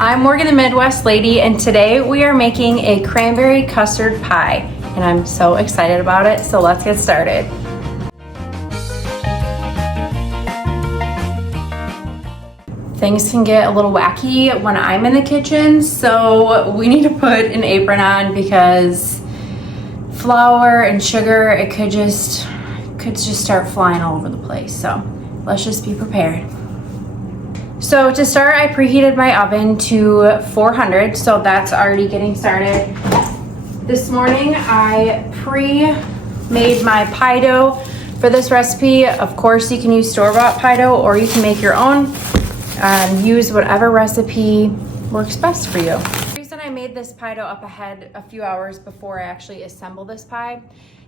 I'm Morgan the Midwest Lady, and today we are making a cranberry custard pie, and I'm so excited about it, so let's get started. Things can get a little wacky when I'm in the kitchen, so we need to put an apron on because flour and sugar, it could just start flying all over the place, so let's just be prepared. So to start, I preheated my oven to 400, so that's already getting started. This morning, I pre-made my pie dough for this recipe. Of course, you can use store-bought pie dough or you can make your own. Use whatever recipe works best for you. The reason I made this pie dough up ahead a few hours before I actually assemble this pie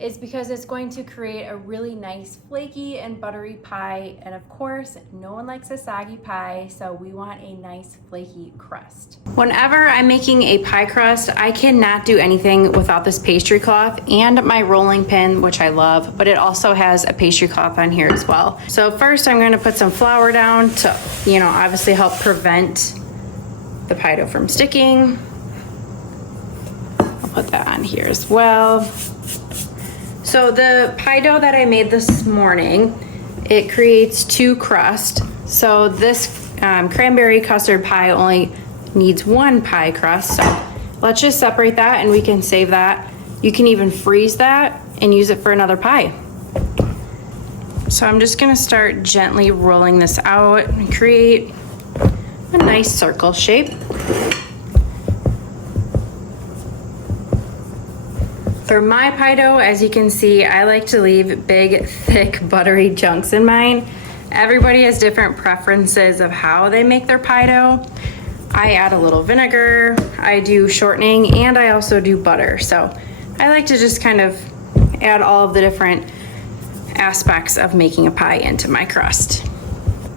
is because it's going to create a really nice flaky and buttery pie, and of course no one likes a soggy pie, so we want a nice flaky crust. Whenever I'm making a pie crust, I cannot do anything without this pastry cloth and my rolling pin, which I love, but it also has a pastry cloth on here as well. So first I'm going to put some flour down to, obviously help prevent the pie dough from sticking. I'll put that on here as well. So the pie dough that I made this morning, it creates 2 crusts. So this cranberry custard pie only needs 1 pie crust. So let's just separate that and we can save that. You can even freeze that and use it for another pie. So I'm just gonna start gently rolling this out and create a nice circle shape. For my pie dough, as you can see, I like to leave big, thick, buttery chunks in mine. Everybody has different preferences of how they make their pie dough. I add a little vinegar, I do shortening, and I also do butter. So I like to just kind of add all of the different aspects of making a pie into my crust.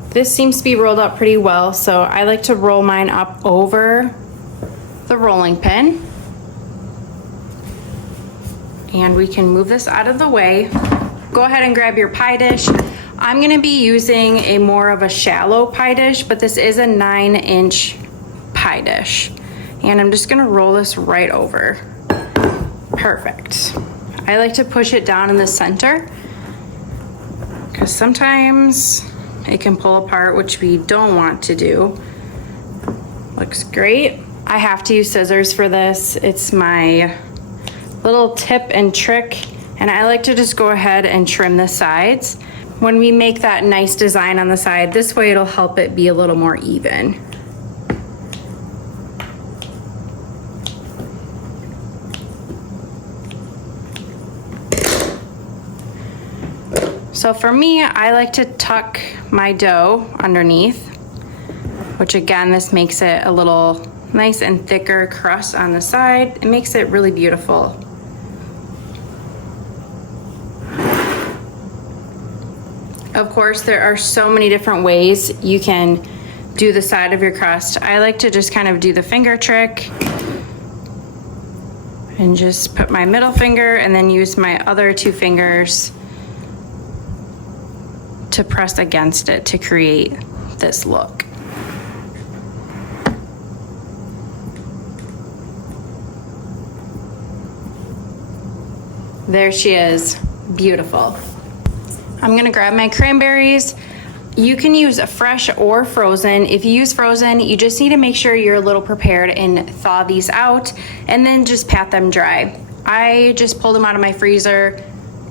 This seems to be rolled up pretty well, so I like to roll mine up over the rolling pin. And we can move this out of the way. Go ahead and grab your pie dish. I'm gonna be using a more of a shallow pie dish, but this is a 9-inch pie dish. And I'm just gonna roll this right over. Perfect. I like to push it down in the center because sometimes it can pull apart, which we don't want to do. Looks great. I have to use scissors for this. It's my little tip and trick, and I like to just go ahead and trim the sides. When we make that nice design on the side, this way it'll help it be a little more even. So for me, I like to tuck my dough underneath, which again, this makes it a little nice and thicker crust on the side. It makes it really beautiful. Of course, there are so many different ways you can do the side of your crust. I like to just kind of do the finger trick and just put my middle finger and then use my other 2 fingers to press against it to create this look. There she is, beautiful. I'm gonna grab my cranberries. You can use a fresh or frozen. If you use frozen, you just need to make sure you're a little prepared and thaw these out and then just pat them dry. I just pulled them out of my freezer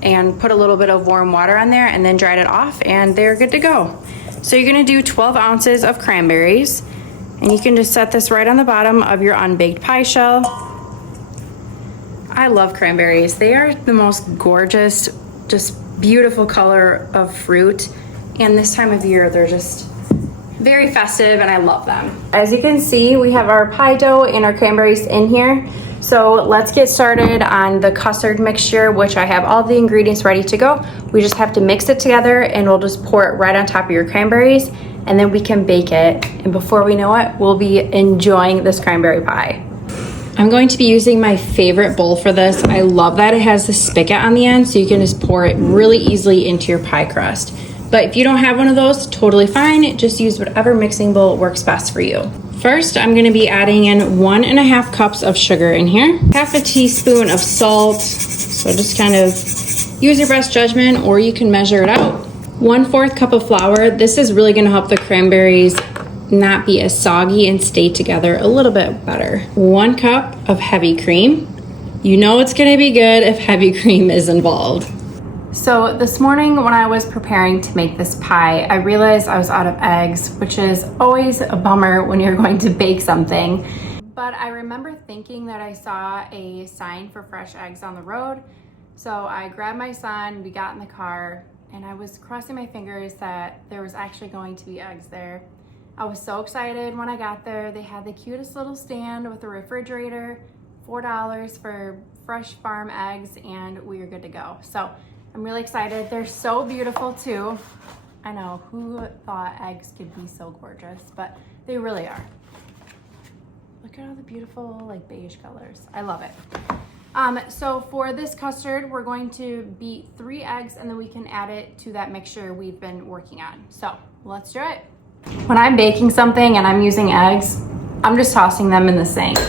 and put a little bit of warm water on there and then dried it off and they're good to go. So you're gonna do 12 ounces of cranberries and you can just set this right on the bottom of your unbaked pie shell. I love cranberries. They are the most gorgeous, just beautiful color of fruit, and this time of year they're just very festive and I love them. As you can see, we have our pie dough and our cranberries in here, so let's get started on the custard mixture, which I have all the ingredients ready to go. We just have to mix it together and we'll just pour it right on top of your cranberries and then we can bake it, and before we know it, we'll be enjoying this cranberry pie. I'm going to be using my favorite bowl for this. I love that it has the spigot on the end, so you can just pour it really easily into your pie crust. But if you don't have one of those, totally fine. Just use whatever mixing bowl works best for you. First, I'm gonna be adding in 1.5 cups of sugar in here, 1/2 teaspoon of salt. So just kind of use your best judgment, or you can measure it out. 1/4 cup of flour. This is really gonna help the cranberries not be as soggy and stay together a little bit better. 1 cup of heavy cream. You know it's gonna be good if heavy cream is involved. So this morning when I was preparing to make this pie, I realized I was out of eggs, which is always a bummer when you're going to bake something. But I remember thinking that I saw a sign for fresh eggs on the road. So I grabbed my son, we got in the car, and I was crossing my fingers that there was actually going to be eggs there. I was so excited when I got there. They had the cutest little stand with a refrigerator, $4 for fresh farm eggs, and we were good to go. So I'm really excited. They're so beautiful too. I know, who thought eggs could be so gorgeous, but they really are. Look at all the beautiful like beige colors. I love it. So for this custard, we're going to beat 3 eggs and then we can add it to that mixture we've been working on. So let's do it. When I'm baking something and I'm using eggs, I'm just tossing them in the sink.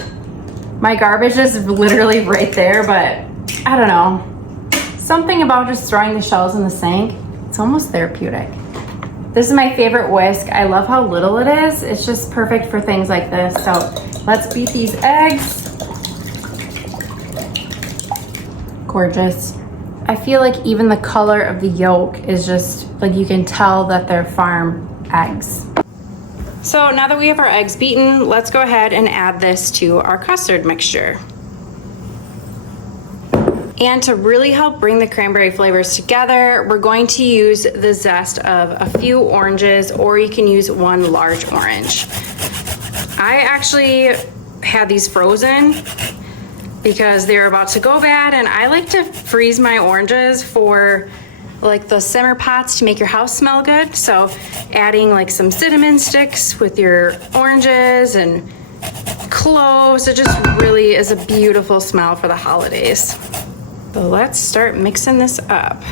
My garbage is literally right there, but I don't know. Something about just throwing the shells in the sink, it's almost therapeutic. This is my favorite whisk. I love how little it is. It's just perfect for things like this. So let's beat these eggs. Gorgeous. I feel like even the color of the yolk is just like you can tell that they're farm eggs. So now that we have our eggs beaten, let's go ahead and add this to our custard mixture. And to really help bring the cranberry flavors together, we're going to use the zest of a few oranges, or you can use 1 large orange. I actually had these frozen because they were about to go bad, and I like to freeze my oranges for like the simmer pots to make your house smell good. So adding like some cinnamon sticks with your oranges and cloves, it just really is a beautiful smell for the holidays. So let's start mixing this up.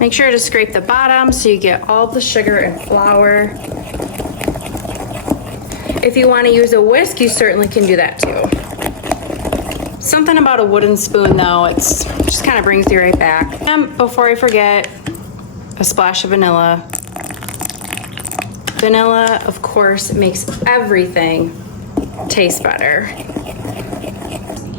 Make sure to scrape the bottom so you get all the sugar and flour. If you want to use a whisk, you certainly can do that too. Something about a wooden spoon though, it just kind of brings you right back. And before I forget, a splash of vanilla. Vanilla, of course, makes everything taste better.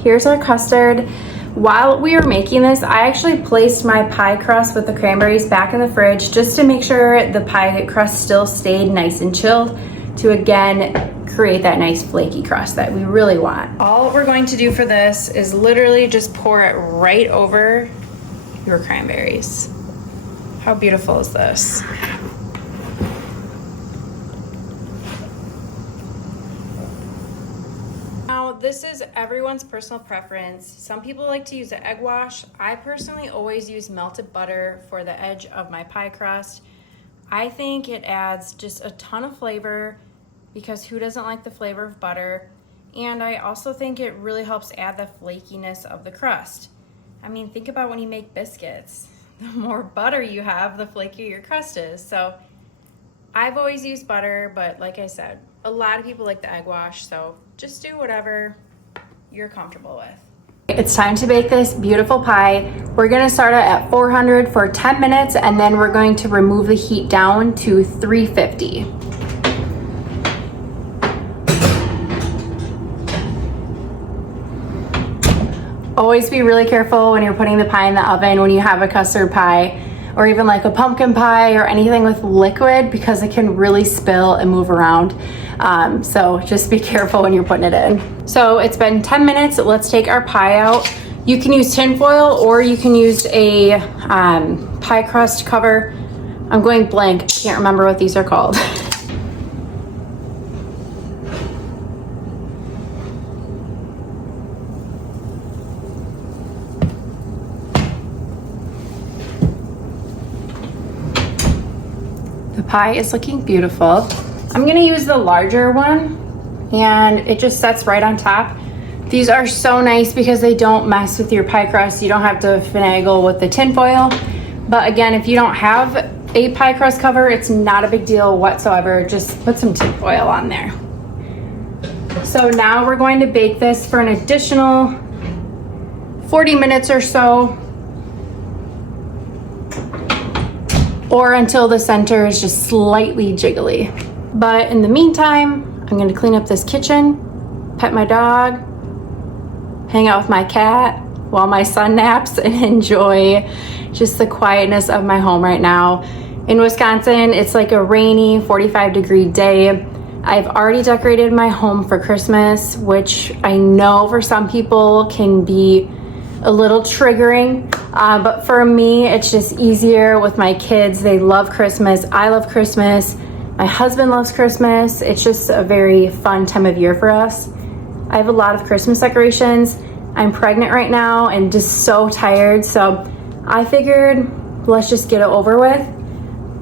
Here's our custard. While we were making this, I actually placed my pie crust with the cranberries back in the fridge just to make sure the pie crust still stayed nice and chilled to again create that nice flaky crust that we really want. All we're going to do for this is literally just pour it right over your cranberries. How beautiful is this? Now, this is everyone's personal preference. Some people like to use an egg wash. I personally always use melted butter for the edge of my pie crust. I think it adds just a ton of flavor because who doesn't like the flavor of butter? And I also think it really helps add the flakiness of the crust. I mean, think about when you make biscuits. The more butter you have, the flakier your crust is. So I've always used butter, but like I said, a lot of people like the egg wash, so just do whatever you're comfortable with. It's time to bake this beautiful pie. We're gonna start it at 400 for 10 minutes, and then we're going to remove the heat down to 350. Always be really careful when you're putting the pie in the oven when you have a custard pie, or even like a pumpkin pie or anything with liquid, because it can really spill and move around. So just be careful when you're putting it in. So it's been 10 minutes. Let's take our pie out. You can use tin foil or you can use a pie crust cover. I'm going blank. I can't remember what these are called. The pie is looking beautiful. I'm gonna use the larger one, and it just sets right on top. These are so nice because they don't mess with your pie crust. You don't have to finagle with the tin foil. But again, if you don't have a pie crust cover, it's not a big deal whatsoever. Just put some tin foil on there. So now we're going to bake this for an additional 40 minutes or so, or until the center is just slightly jiggly. But in the meantime, I'm gonna clean up this kitchen, pet my dog, hang out with my cat while my son naps, and enjoy just the quietness of my home right now. In Wisconsin, it's like a rainy 45-degree day. I've already decorated my home for Christmas, which I know for some people can be a little triggering, but for me, it's just easier with my kids. They love Christmas. I love Christmas. My husband loves Christmas. It's just a very fun time of year for us. I have a lot of Christmas decorations. I'm pregnant right now and just so tired, so I figured let's just get it over with.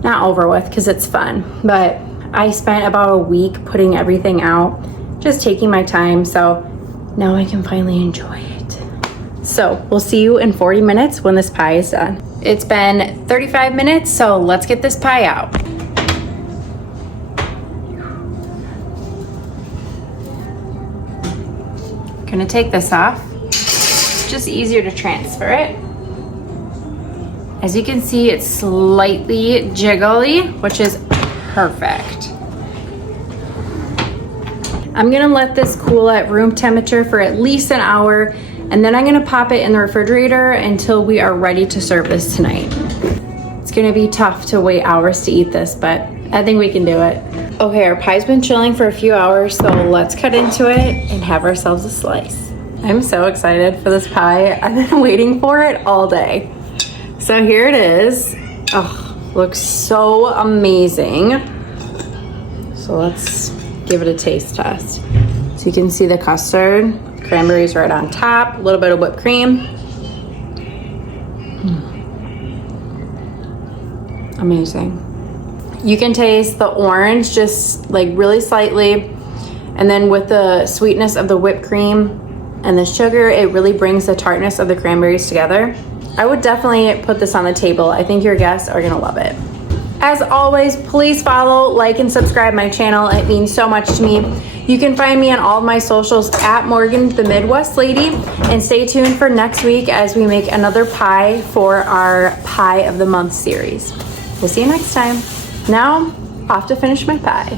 Not over with because it's fun, but I spent about a week putting everything out, just taking my time, so now I can finally enjoy it. So we'll see you in 40 minutes when this pie is done. It's been 35 minutes, so let's get this pie out. Gonna take this off. Just easier to transfer it. As you can see, it's slightly jiggly, which is perfect. I'm gonna let this cool at room temperature for at least an hour, and then I'm gonna pop it in the refrigerator until we are ready to serve this tonight. It's gonna be tough to wait hours to eat this, but I think we can do it. Okay, our pie's been chilling for a few hours, so let's cut into it and have ourselves a slice. I'm so excited for this pie. I've been waiting for it all day. So here it is. Oh, looks so amazing. So let's give it a taste test. So you can see the custard, cranberries right on top, a little bit of whipped cream. Amazing. You can taste the orange just like really slightly, and then with the sweetness of the whipped cream and the sugar, it really brings the tartness of the cranberries together. I would definitely put this on the table. I think your guests are gonna love it. As always, please follow, like, and subscribe my channel. It means so much to me. You can find me on all of my socials at Morgan the Midwest Lady, and stay tuned for next week as we make another pie for our Pie of the Month series. We'll see you next time. Now, off to finish my pie.